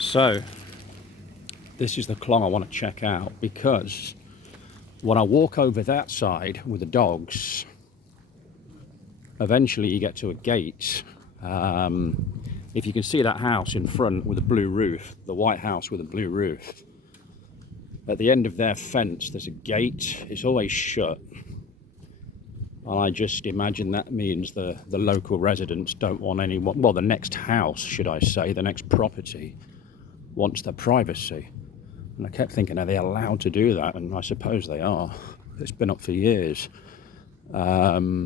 So this is the Klong I want to check out, because when I walk over that side with the dogs, eventually you get to a gate. If you can see that house in front with a blue roof, the white house with a blue roof, at the end of their fence there's a gate. It's always shut, and I just imagine that means the local residents don't want anyone, well, the next house, should I say, the next property wants their privacy. And I kept thinking, are they allowed to do that? And I suppose they are. It's been up for years. But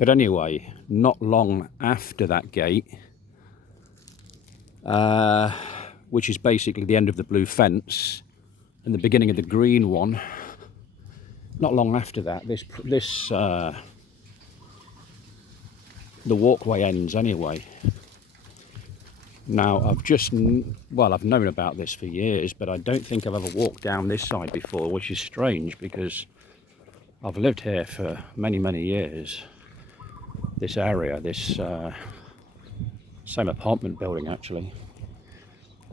anyway, not long after that gate, which is basically the end of the blue fence and the beginning of the green one, not long after that, the walkway ends anyway. Now, I've known about this for years, but I don't think I've ever walked down this side before, which is strange because I've lived here for many, many years. This area, this same apartment building actually.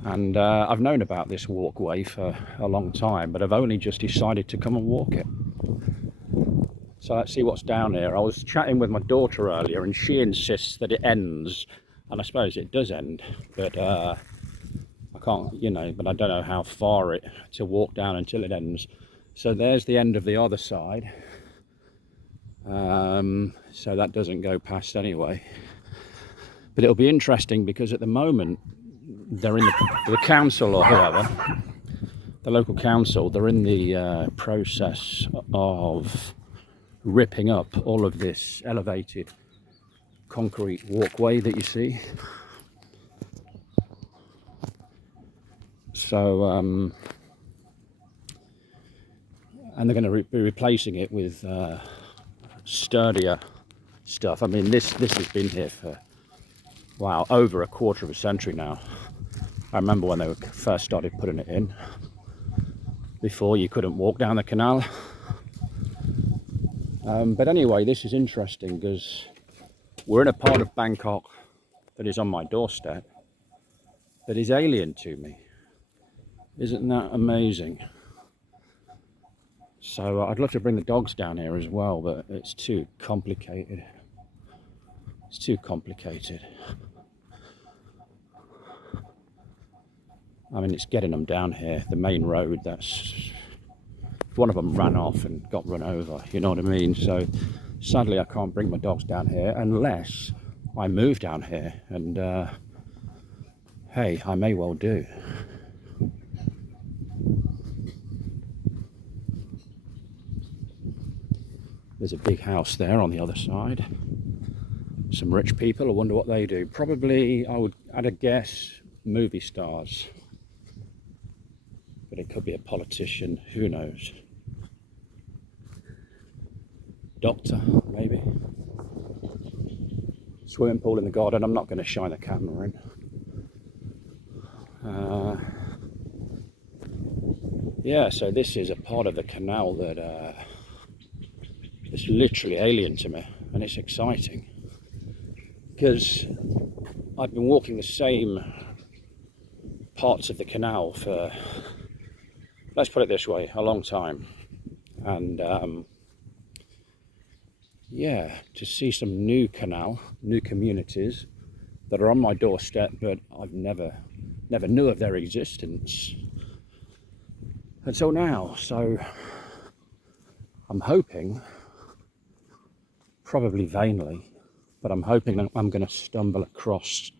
And I've known about this walkway for a long time, but I've only just decided to come and walk it. So let's see what's down here. I was chatting with my daughter earlier and she insists that it ends. And I suppose it does end, but I can't, but I don't know how far to walk down until it ends. So there's the end of the other side. So that doesn't go past anyway. But it'll be interesting because at the moment they're in the council or whoever, the local council, they're in the process of ripping up all of this elevated concrete walkway that you see. So and they're going to be replacing it with sturdier stuff. I mean, this has been here for, wow, over a quarter of a century now. I remember when they first started putting it in. Before, you couldn't walk down the canal. But anyway, this is interesting because we're in a part of Bangkok that is on my doorstep, that is alien to me. Isn't that amazing? So I'd love to bring the dogs down here as well, but it's too complicated. It's too complicated. I mean, it's getting them down here, the main road, one of them ran off and got run over, you know what I mean? So sadly, I can't bring my dogs down here unless I move down here, and hey, I may well do. There's a big house there on the other side. Some rich people, I wonder what they do. Probably, I'd a guess, movie stars. But it could be a politician, who knows? Doctor, maybe. Swimming pool in the garden. I'm not going to shine the camera in. Yeah, so this is a part of the canal that is literally alien to me, and it's exciting because I've been walking the same parts of the canal for, let's put it this way, a long time. And yeah, to see some new canal, new communities that are on my doorstep, but I've never knew of their existence until now. So I'm hoping, probably vainly, but I'm hoping that I'm going to stumble across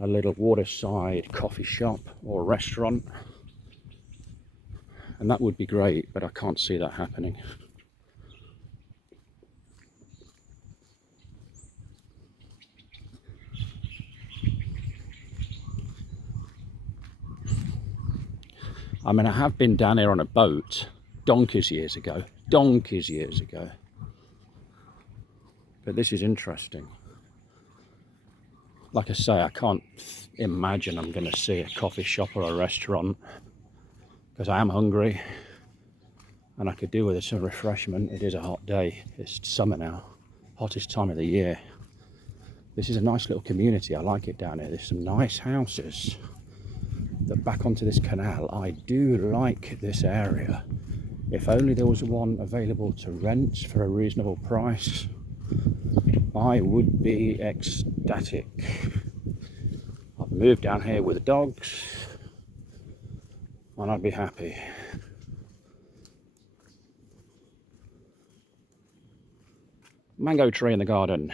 a little waterside coffee shop or restaurant, and that would be great, but I can't see that happening. I mean, I have been down here on a boat donkeys years ago. But this is interesting. Like I say, I can't imagine I'm going to see a coffee shop or a restaurant because I am hungry and I could do with some refreshment. It is a hot day. It's summer now, hottest time of the year. This is a nice little community. I like it down here. There's some nice houses that back onto this canal. I do like this area. If only there was one available to rent for a reasonable price, I would be ecstatic. I'd move down here with the dogs and I'd be happy. Mango tree in the garden.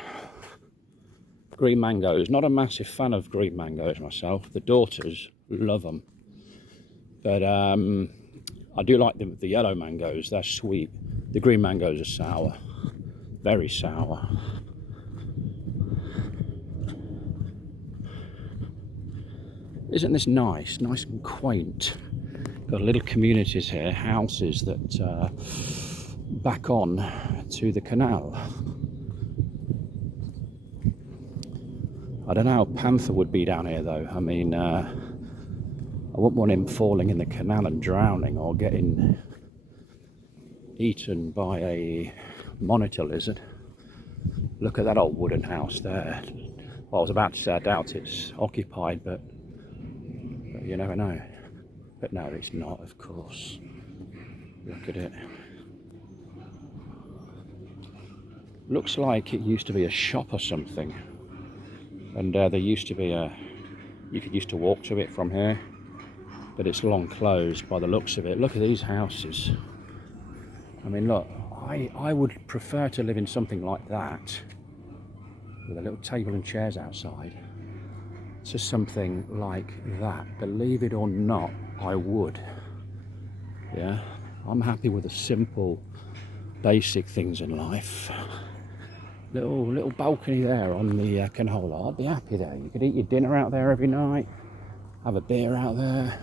Green mangoes. Not a massive fan of green mangoes myself. The daughters love them. But I do like the yellow mangoes. They're sweet. The green mangoes are sour. Very sour. Isn't this nice? Nice and quaint. Got little communities here, houses that back on to the canal. I don't know how Panther would be down here though. I mean, I wouldn't want him falling in the canal and drowning or getting eaten by a monitor lizard. Look at that old wooden house there. Well, I was about to say I doubt it's occupied, but you never know. But no, it's not, of course. Look at it. Looks like it used to be a shop or something. And there used to be you used to walk to it from here. But it's long closed by the looks of it. Look at these houses. I mean, look, I would prefer to live in something like that, with a little table and chairs outside, to something like that. Believe it or not, I would. Yeah, I'm happy with the simple, basic things in life. Little balcony there on the canal. I'd be happy there. You could eat your dinner out there every night, have a beer out there.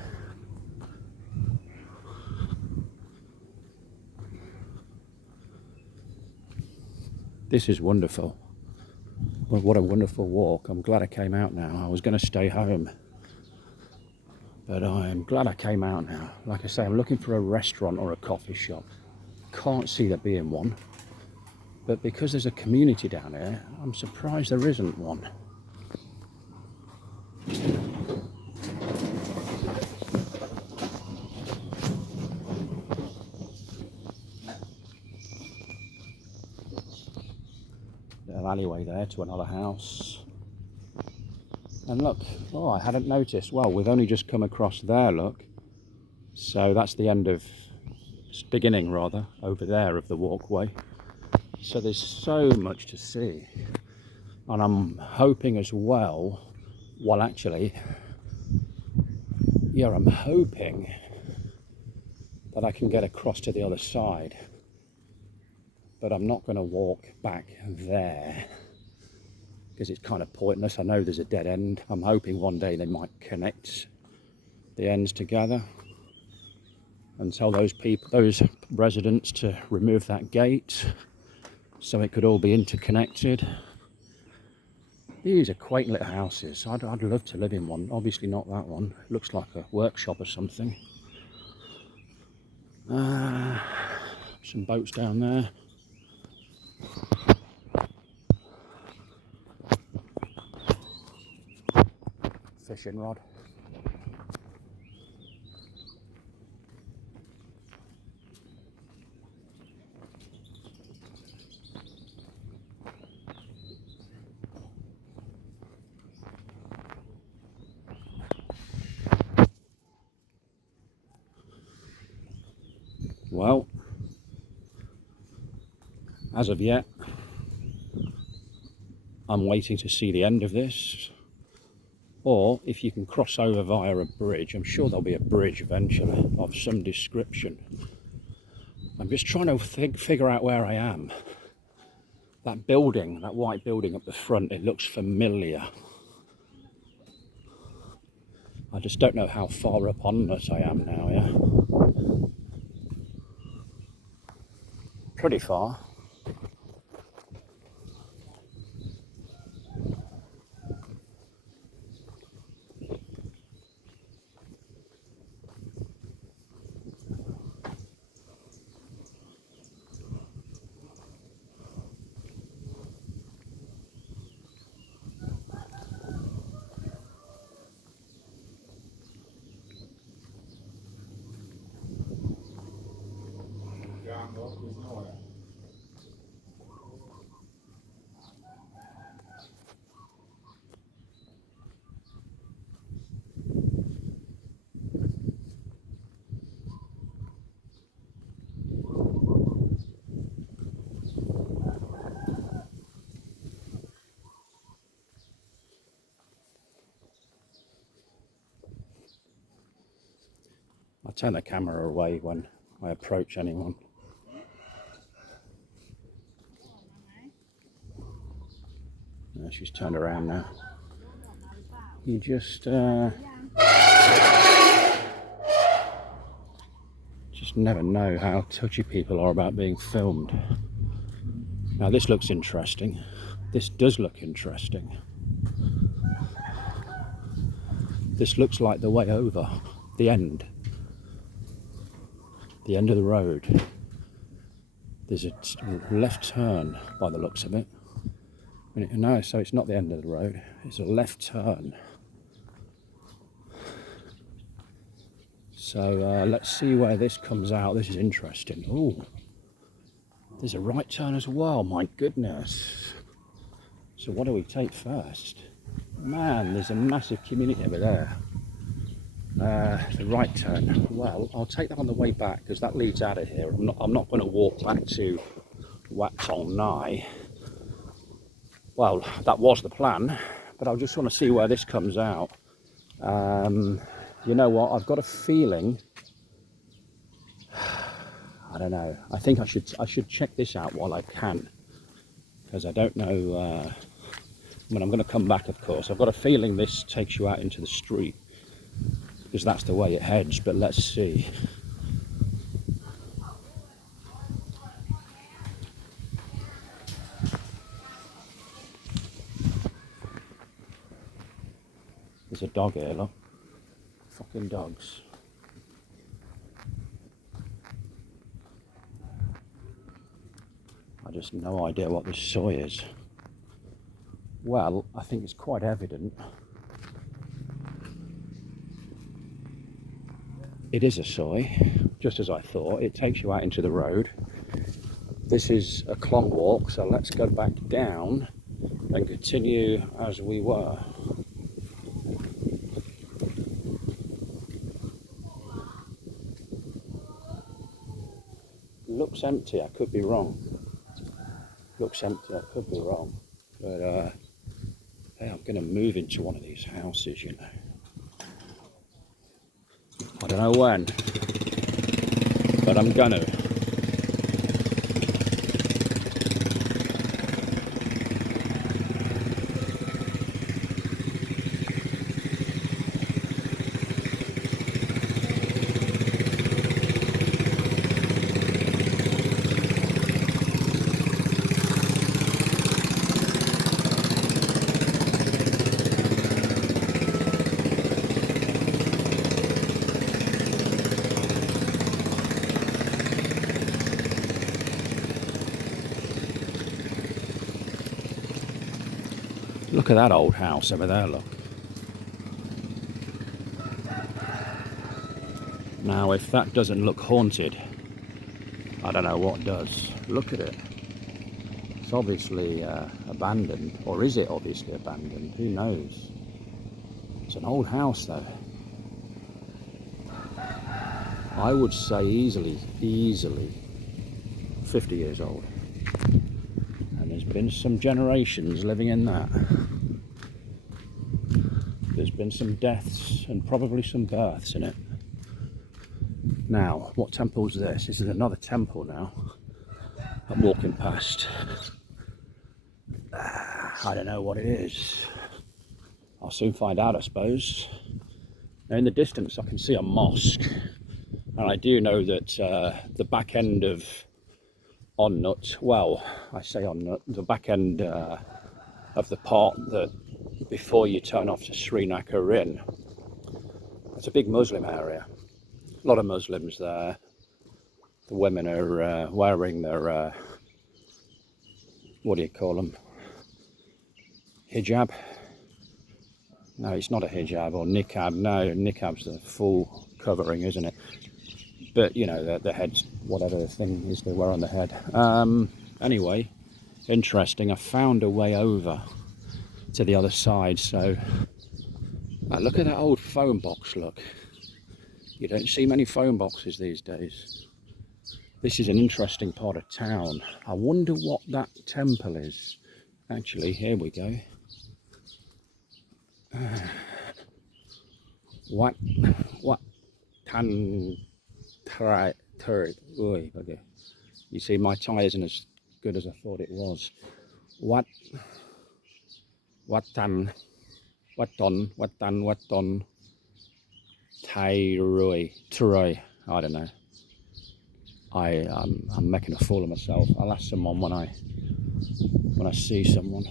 This is wonderful. Well, what a wonderful walk. I'm glad I came out now. I was going to stay home, but I'm glad I came out now. Like I say, I'm looking for a restaurant or a coffee shop. Can't see there being one, but because there's a community down here, I'm surprised there isn't one. Little alleyway there to another house. And look, oh, I hadn't noticed. Well, we've only just come across there, look. So that's the end of, beginning rather, over there of the walkway. So there's so much to see. And I'm hoping as well, well actually, yeah, I'm hoping that I can get across to the other side. But I'm not going to walk back there, because it's kind of pointless. I know there's a dead end. I'm hoping one day they might connect the ends together and tell those people, those residents, to remove that gate so it could all be interconnected. These are quaint little houses. I'd love to live in one. Obviously not that one. It looks like a workshop or something. Some boats down there. Fishing rod. Well, as of yet, I'm waiting to see the end of this. Or if you can cross over via a bridge, I'm sure there'll be a bridge eventually of some description. I'm just trying to figure out where I am. That building, that white building up the front, it looks familiar. I just don't know how far up on it I am now, yeah? Pretty far. I turn the camera away when I approach anyone. No, she's turned around now. You just never know how touchy people are about being filmed. Now this looks interesting. This does look interesting. This looks like the way over, the end of the road. There's a left turn by the looks of it. No, so it's not the end of the road, it's a left turn. So let's see where this comes out. This is interesting. Oh, there's a right turn as well, my goodness. So what do we take first? Man, there's a massive community over there. The right turn. Well, I'll take that on the way back because that leads out of here. I'm not going to walk back to Wat Thong Nai. Well, that was the plan, but I just want to see where this comes out. You know what? I've got a feeling. I don't know. I think I should check this out while I can, because I don't know. When I'm going to come back, of course. I've got a feeling this takes you out into the street, because that's the way it heads. But let's see. There's a dog here, look. Fucking dogs. I just no idea what this soy is. Well, I think it's quite evident. It is a soy, just as I thought. It takes you out into the road. This is a Klong walk, so let's go back down and continue as we were. Looks empty, I could be wrong. Looks empty, I could be wrong. But hey, I'm going to move into one of these houses, you know. I don't know when, but I'm gonna. Look at that old house over there, look. Now, if that doesn't look haunted, I don't know what does. Look at it. It's obviously abandoned, or is it obviously abandoned? Who knows? It's an old house, though. I would say easily 50 years old. And there's been some generations living in that. There's been some deaths and probably some births in it. Now, what temple is this? This is another temple now. I'm walking past. I don't know what it is. I'll soon find out, I suppose. Now, in the distance, I can see a mosque. And I do know that the back end of On Nut, well, I say On Nut, the back end of the part that before you turn off to Srinakarin, it's a big Muslim area. A lot of Muslims there. The women are wearing their, what do you call them? Hijab? No, it's not a hijab, or niqab. No, niqab's the full covering, isn't it? But you know, the heads, whatever the thing is they wear on the head. Anyway, interesting. I found a way over to the other side. So look at that old phone box. Look, you don't see many phone boxes these days. This is an interesting part of town. I wonder what that temple is. Actually, here we go. Wat Thong Nai. Okay. You see, my Thai isn't as good as I thought it was. Wat Thong Nai. I don't know. I'm making a fool of myself. I'll ask someone when I see someone.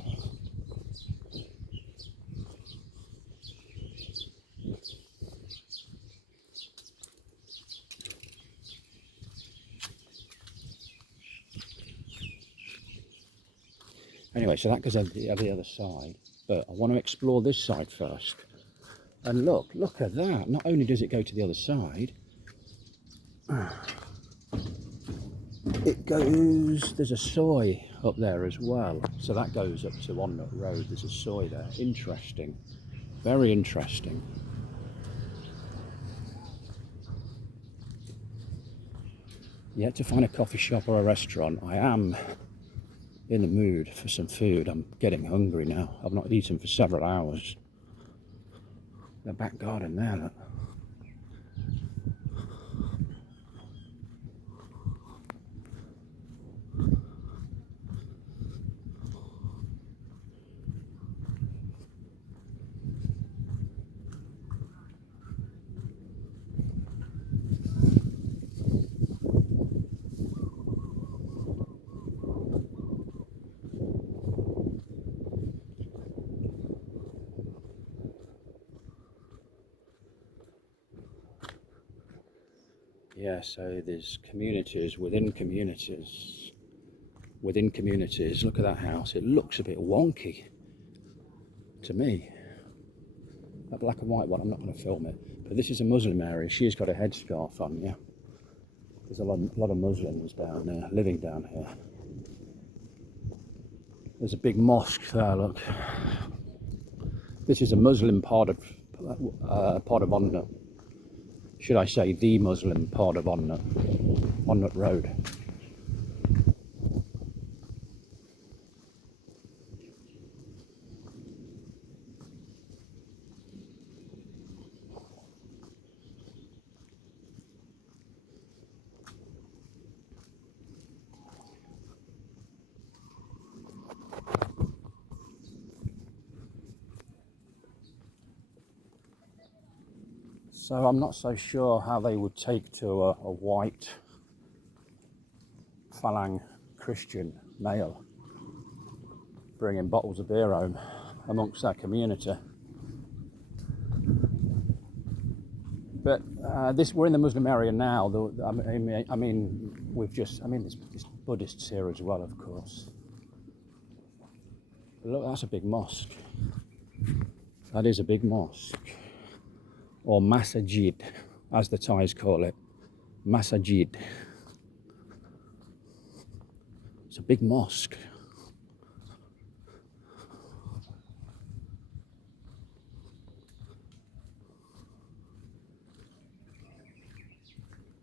Anyway, so that goes over the other side, but I want to explore this side first. And look at that. Not only does it go to the other side, it goes, there's a soy up there as well. So that goes up to Wat Thong Nai Road. There's a soy there. Interesting. Very interesting. Yet to find a coffee shop or a restaurant. I am in the mood for some food. I'm getting hungry now. I've not eaten for several hours. The back garden there, look. Yeah, so there's communities within communities. Within communities, look at that house. It looks a bit wonky to me. That black and white one, I'm not going to film it. But this is a Muslim area. She's got a headscarf on, yeah. There's a lot of Muslims down there, living down here. There's a big mosque there, look. This is a Muslim part of Wat Thong Nai. Should I say the Muslim part of Wat Thong Nai Road. So I'm not so sure how they would take to a white Falang Christian male bringing bottles of beer home amongst that community. But we're in the Muslim area now. I mean, there's Buddhists here as well, of course. But look, that's a big mosque. That is a big mosque. Or masajid, as the Thais call it. Masajid. It's a big mosque.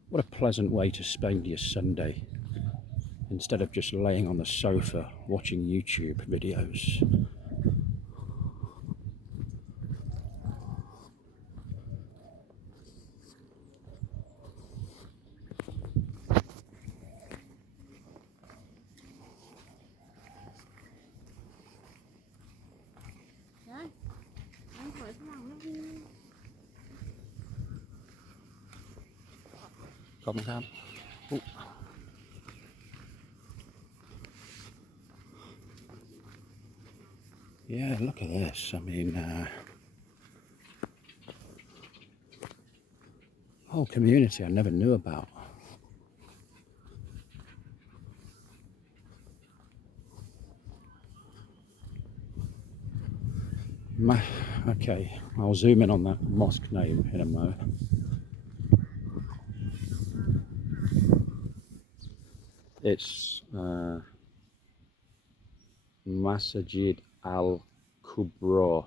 What a pleasant way to spend your Sunday, instead of just laying on the sofa watching YouTube videos. Yeah, look at this. I mean, whole community I never knew about. Okay, I'll zoom in on that mosque name in a moment. It's Masjid Al Kubra.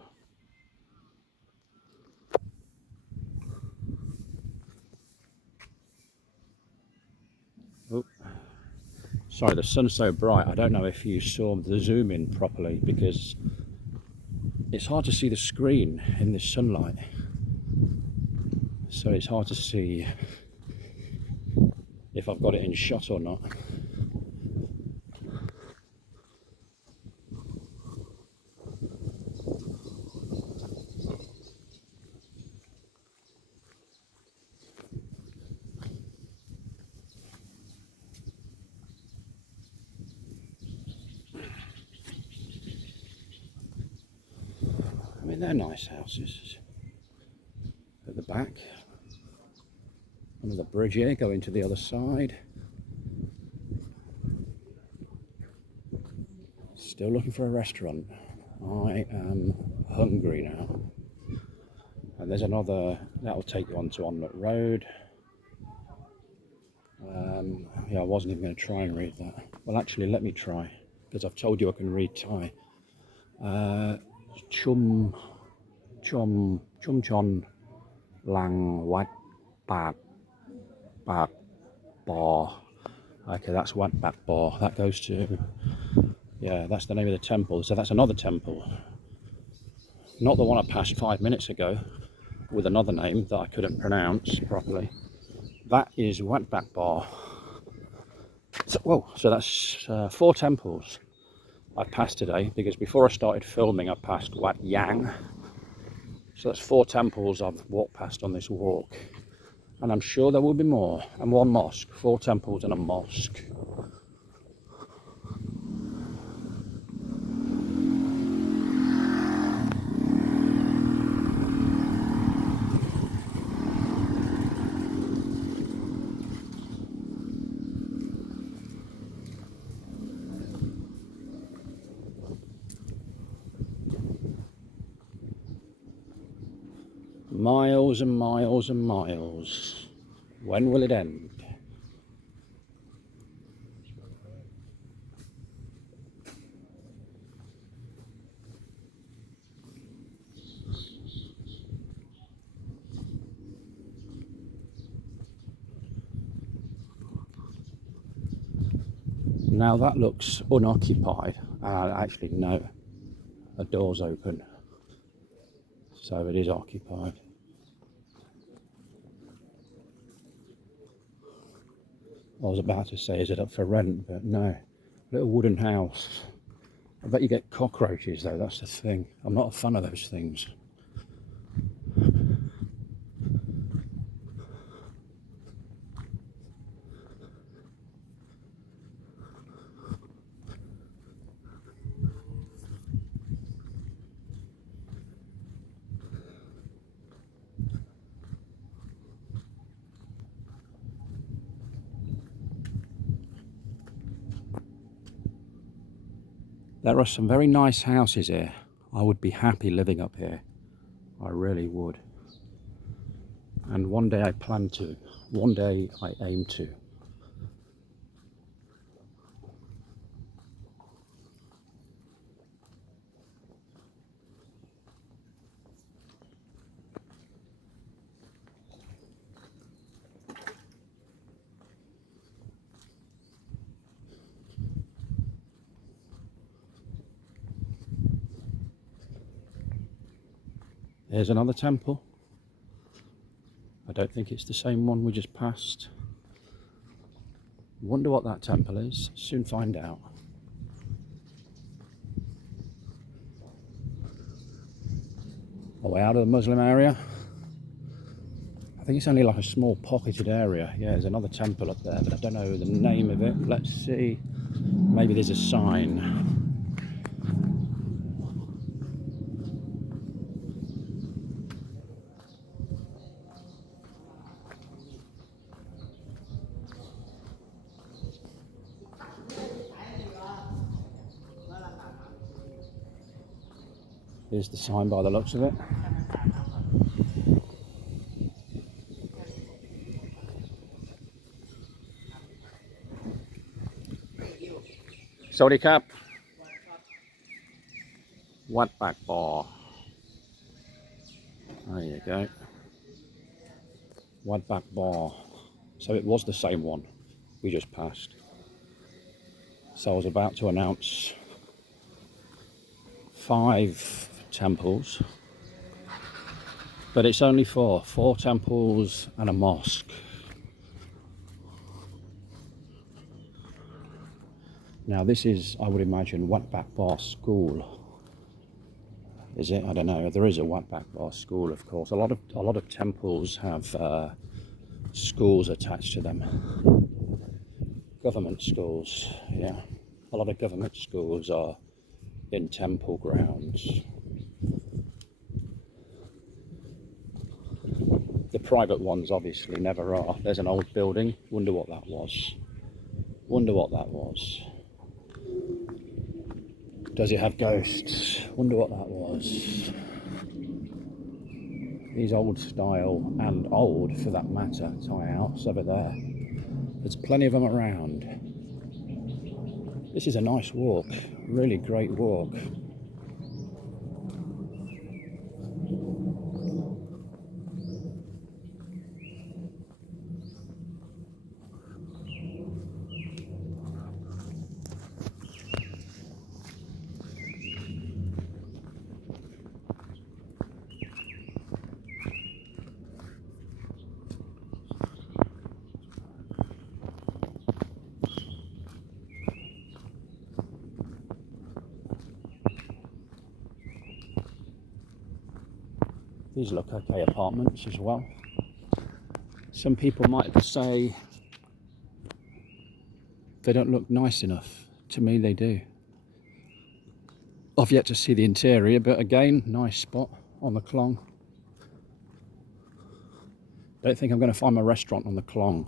Oh, sorry, the sun's so bright. I don't know if you saw the zoom in properly because it's hard to see the screen in this sunlight. So it's hard to see if I've got it in shot or not. I mean, they're nice houses. At the back, under the bridge here, going to the other side. Still looking for a restaurant. I am hungry now. And there's another, that'll take you onto Onmut Road. Yeah, I wasn't even going to try and read that. Well, actually, let me try, because I've told you I can read Thai. Chum Chon Lang Wat Bak Bar. Okay, that's Wat Bak Bar. That goes to, yeah, that's the name of the temple. So that's another temple. Not the one I passed 5 minutes ago with another name that I couldn't pronounce properly. That is Wat Bak Bar. So, whoa, so that's 4 temples I've passed today, because before I started filming I passed Wat Yang. So that's 4 temples I've walked past on this walk. And I'm sure there will be more. And 1 mosque, 4 temples and a mosque. Miles and miles and miles. When will it end? Now that looks unoccupied. Actually, no. The door's open. So it is occupied. I was about to say, is it up for rent? But no. Little wooden house. I bet you get cockroaches though, that's the thing. I'm not a fan of those things. There are some very nice houses here. I would be happy living up here. I really would. And one day I plan to. One day I aim to. There's another temple. I don't think it's the same one we just passed. Wonder what that temple is. Soon find out. Away out of the Muslim area. I think it's only like a small pocketed area. Yeah, there's another temple up there, but I don't know the name of it. Let's see. Maybe there's a sign. Here's the sign by the looks of it. สวัสดีครับวัดปากปอ there you go Wat Thong Nai so it was the same one we just passed so I was about to announce 5 temples but it's only 4 temples and a mosque. Now this is, I would imagine, Wat Thong Nai school. Is it? I don't know. There is a Wat Thong Nai school, of course. A lot of temples have schools attached to them. Government schools, yeah. A lot of government schools are in temple grounds. The private ones obviously never are. There's an old building. Wonder what that was. Does it have ghosts? Wonder what that was. These old style and old for that matter Thai house over there. There's plenty of them around. This is a nice walk, really great walk. These look okay apartments as well. Some people might say they don't look nice enough. To me they do. I've yet to see the interior, but again, nice spot on the Klong. Don't think I'm going to find my restaurant on the Klong.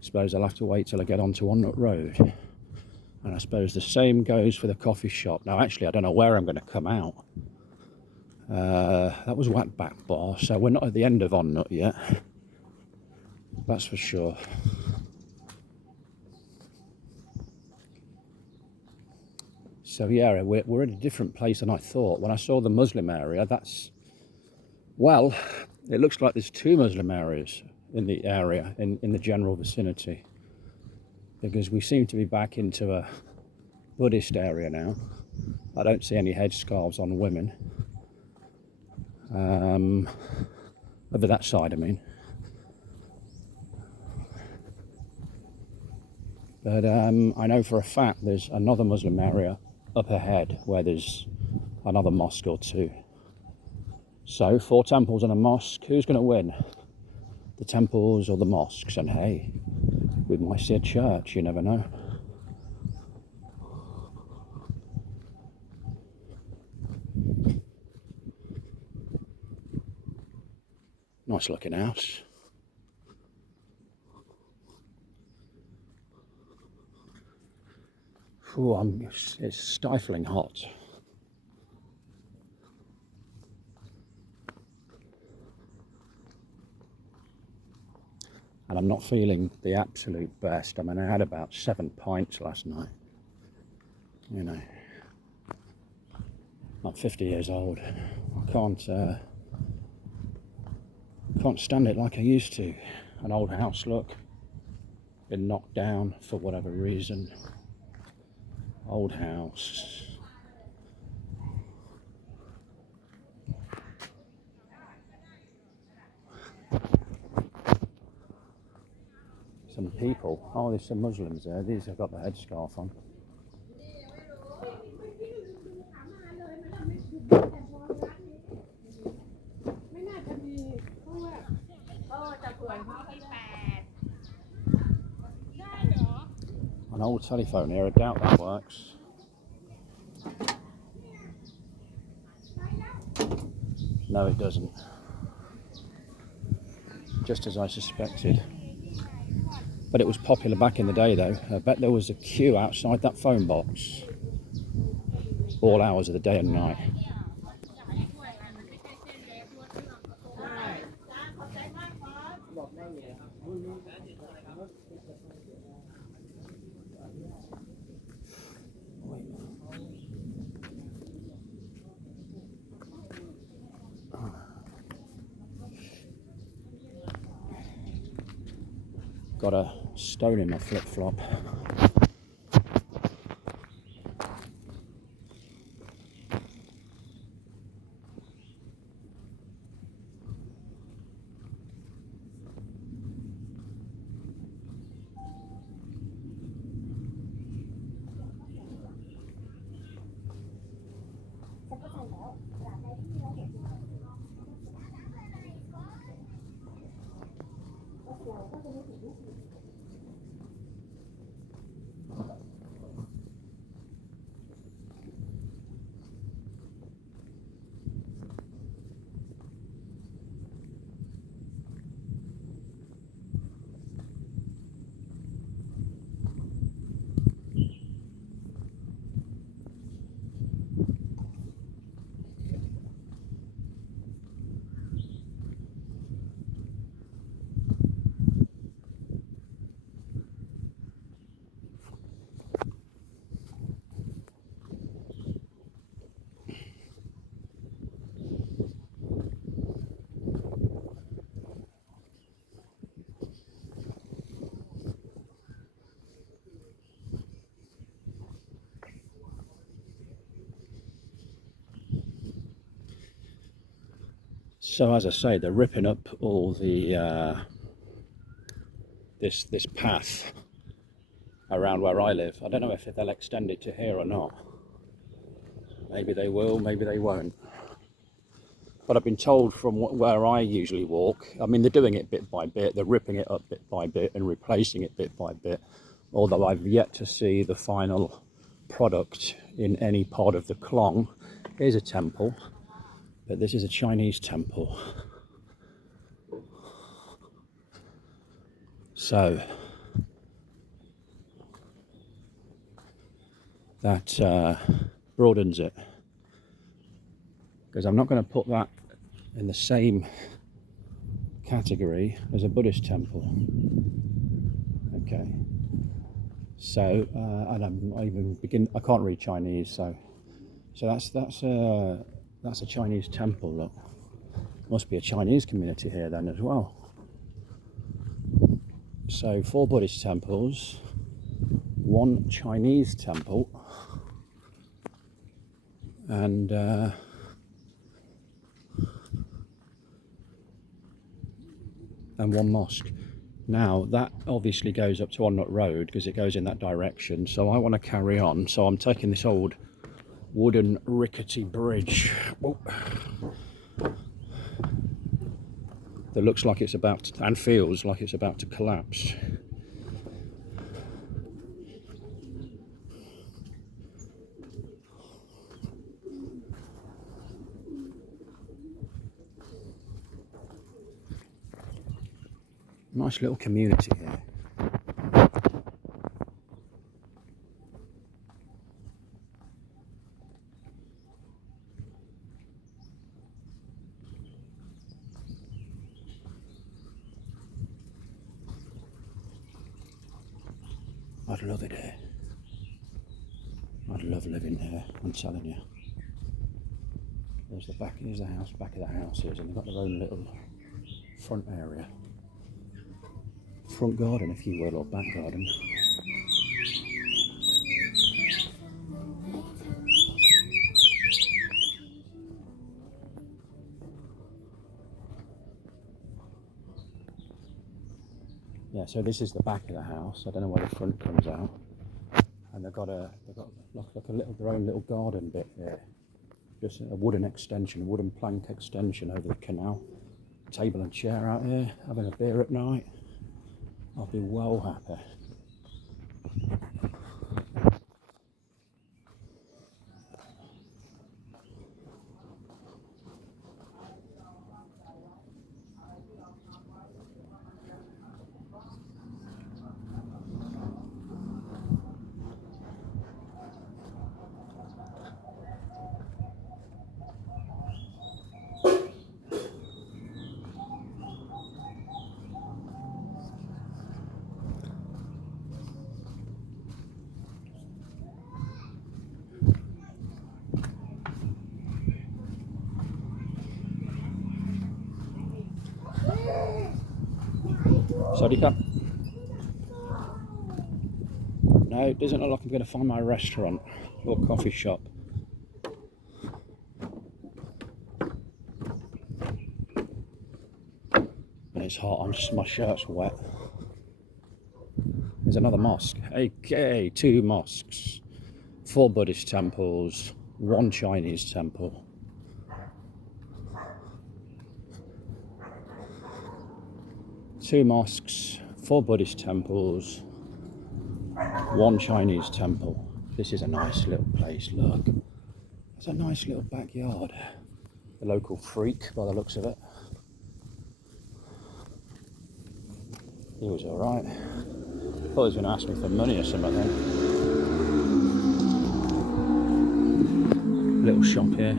Suppose I'll have to wait till I get onto Wat Thong Road. And I suppose the same goes for the coffee shop. Now actually I don't know where I'm going to come out. That was Wat Thong Nai, so we're not at the end of Wat Thong Nai yet. That's for sure. So yeah, we're in a different place than I thought. When I saw the Muslim area, well, it looks like there's 2 Muslim areas in the area, in the general vicinity. Because we seem to be back into a Buddhist area now. I don't see any headscarves on women. Over that side, I mean. But I know for a fact there's another Muslim area up ahead where there's another mosque or 2. So 4 temples and a mosque. Who's going to win? The temples or the mosques? And hey, we might see a church, you never know. Nice looking house. Ooh, it's stifling hot. And I'm not feeling the absolute best. I mean, I had about 7 pints last night. You know, I'm 50 years old. I can't stand it like I used to. An old house, look. Been knocked down for whatever reason. Old house. Some people. Oh, there's some Muslims there. These have got the headscarf on. An old telephone here. I doubt that works. No, it doesn't. Just as I suspected. But it was popular back in the day, though. I bet there was a queue outside that phone box. All hours of the day and night. got a stone in my flip-flop. So as I say, they're ripping up all the this path around where I live. I don't know if they'll extend it to here or not. Maybe they will, maybe they won't. But I've been told from where I usually walk, I mean, they're doing it bit by bit, they're ripping it up bit by bit and replacing it bit by bit, although I've yet to see the final product in any part of the Klong. Here's a temple, but this is a Chinese temple. So that broadens it, because I'm not going to put that in the same category as a Buddhist temple. Okay, so and I'm not even I can't read Chinese, so that's a Chinese temple. Look, must be a Chinese community here then as well. So 4 Buddhist temples, 1 Chinese temple, and 1 mosque. Now that obviously goes up to Wat Thong Nai Road because it goes in that direction, so I want to carry on. So I'm taking this old wooden rickety bridge that looks like it's about to, and feels like it's about to collapse. Nice little community here. I'd love it here. I'd love living here, I'm telling you. There's the back, here's the house, back of the houses, and they've got their own little front area. Front garden, if you will, or back garden. Yeah, so this is the back of the house. I don't know where the front comes out. And they've got like a little, their own little garden bit here. Just a wooden extension, a wooden plank extension over the canal. Table and chair out here, having a beer at night. I'll be well happy. Sorry, Cap. No, it doesn't look like I'm going to find my restaurant or coffee shop. And it's hot, my shirt's wet. There's another mosque. Okay, 2 mosques. 4 Buddhist temples, 1 Chinese temple. Two mosques, 4 Buddhist temples, 1 Chinese temple. This is a nice little place, look. It's a nice little backyard. The local freak, by the looks of it. He was alright. Thought he was going to ask me for money or something, I think. Little shop here.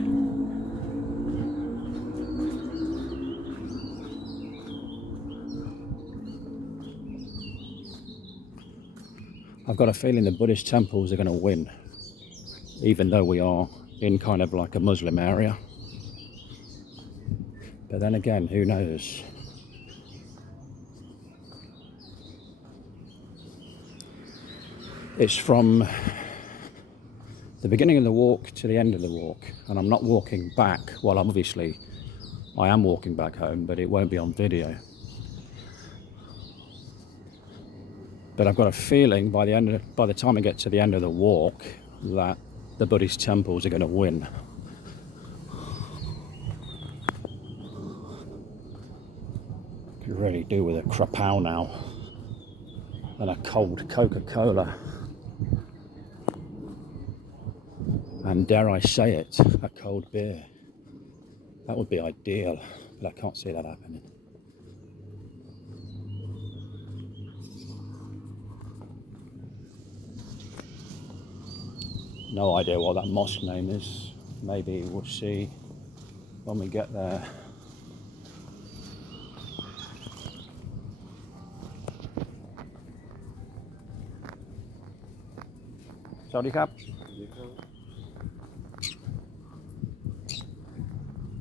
I've got a feeling the Buddhist temples are going to win, even though we are in kind of like a Muslim area. But then again, who knows? It's from the beginning of the walk to the end of the walk, and I'm not walking back. Well, obviously I am walking back home, but it won't be on video. But I've got a feeling by the time I get to the end of the walk that the Buddhist temples are going to win. Could really do with a krapao now and a cold Coca-Cola. And dare I say it, a cold beer. That would be ideal, but I can't see that happening. No idea what that mosque name is. Maybe we'll see when we get there. Saudi Cap.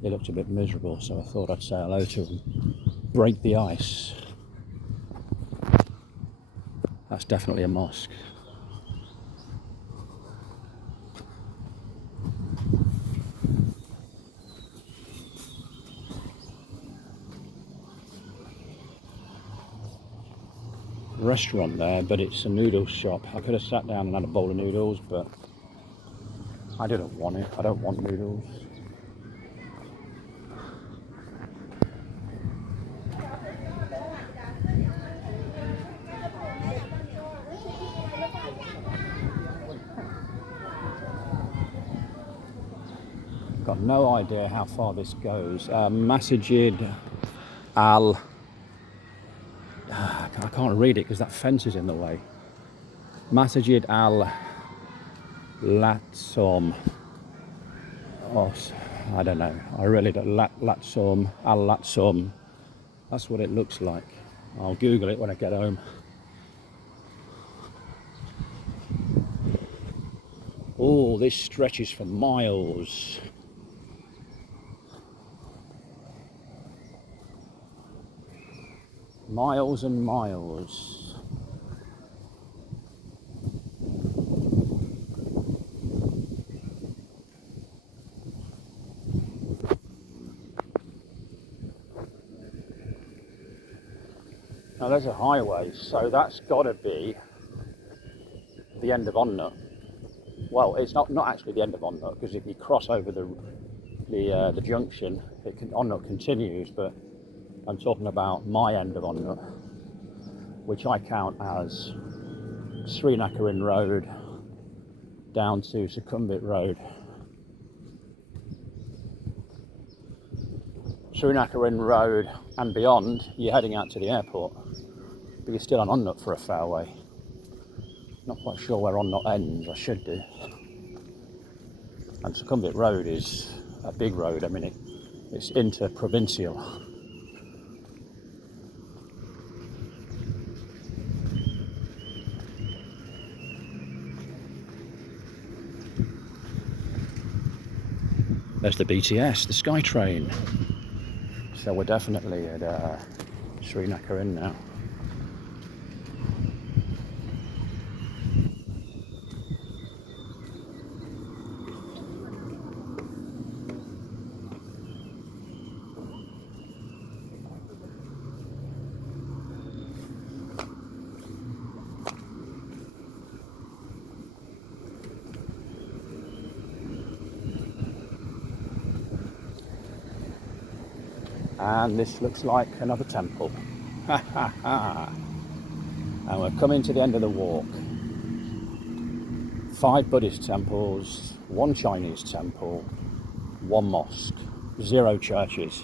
He looked a bit miserable, so I thought I'd say hello to him. Break the ice. That's definitely a mosque. Restaurant there, but it's a noodle shop. I could have sat down and had a bowl of noodles, but I didn't want it. I don't want noodles. Got no idea how far this goes. Masjid Al... I can't read it because that fence is in the way. Masjid Al Latsom. Oh, I don't know. I really don't. Latsom. Al Latsom. That's what it looks like. I'll Google it when I get home. Oh, this stretches for miles. Miles and miles. Now there's a highway, so that's got to be the end of Onnut. Well, it's not actually the end of Onnut, because if you cross over the junction, Onnut continues, but I'm talking about my end of Onnut, which I count as Srinakarin Road down to Sukhumvit Road. Srinakarin Road and beyond, you're heading out to the airport, but you're still on Onnut for a fair way. Not quite sure where Onnut ends. I should do. And Sukhumvit Road is a big road. I mean, it's inter-provincial. There's the BTS, the SkyTrain. So we're definitely at Srinakarin now. And this looks like another temple. Ha ha ha. And we're coming to the end of the walk. 5 Buddhist temples, 1 Chinese temple, 1 mosque, 0 churches.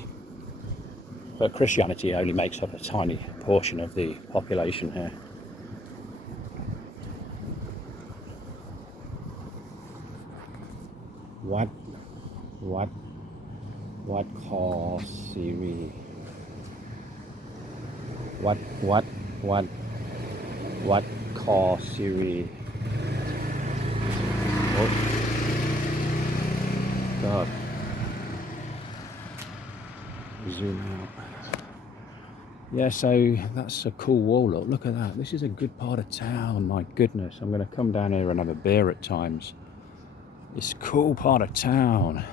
But Christianity only makes up a tiny portion of the population here. Wat Thong Nai. Wat Thong Nai. Oh, God. Zoom out. Yeah, so that's a cool wall look. Look at that. This is a good part of town. My goodness, I'm going to come down here and have a beer at times. It's a cool part of town.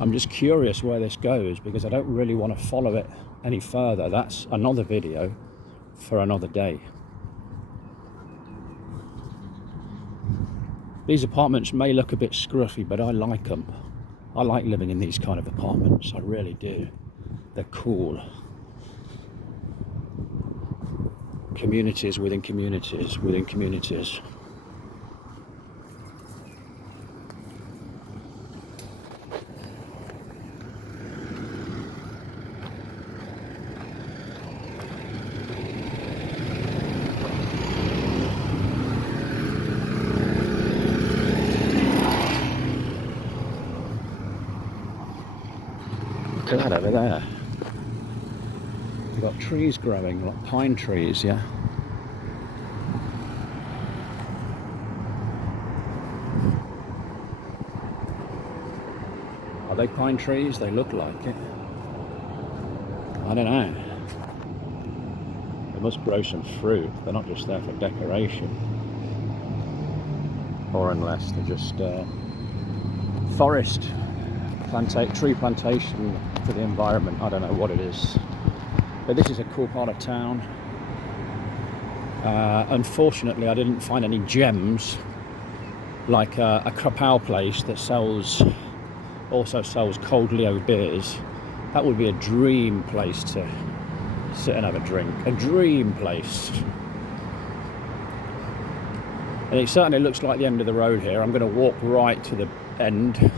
I'm just curious where this goes because I don't really want to follow it any further. That's another video for another day. These apartments may look a bit scruffy, but I like them. I like living in these kind of apartments. I really do. They're cool. Communities within communities within communities. Look at that over there. We've got trees growing, like pine trees, yeah. Are they pine trees? They look like it. I don't know. They must grow some fruit. They're not just there for decoration. Or unless they're just forest, tree plantation for the environment. I don't know what it is. But this is a cool part of town. Unfortunately, I didn't find any gems like a Krapau place that also sells cold Leo beers. That would be a dream place to sit and have a drink. A dream place. And it certainly looks like the end of the road here. I'm going to walk right to the end.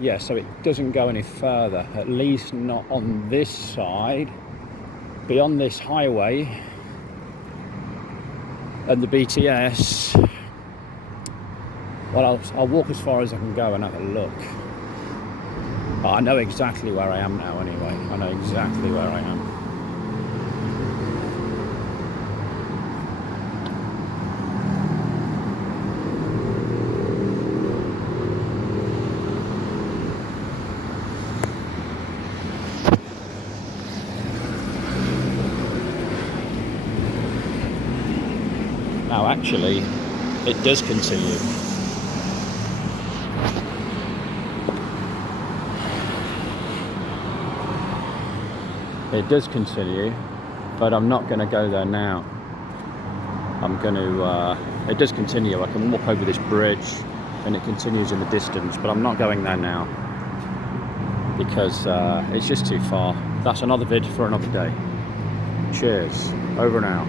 Yeah, so it doesn't go any further, at least not on this side. Beyond this highway and the BTS, well, I'll walk as far as I can go and have a look. But I know exactly where I am now anyway. I know exactly where I am. Now actually, it does continue. It does continue, but I'm not going to go there now. I'm going to, it does continue. I can walk over this bridge and it continues in the distance, but I'm not going there now because it's just too far. That's another vid for another day. Cheers. Over and out.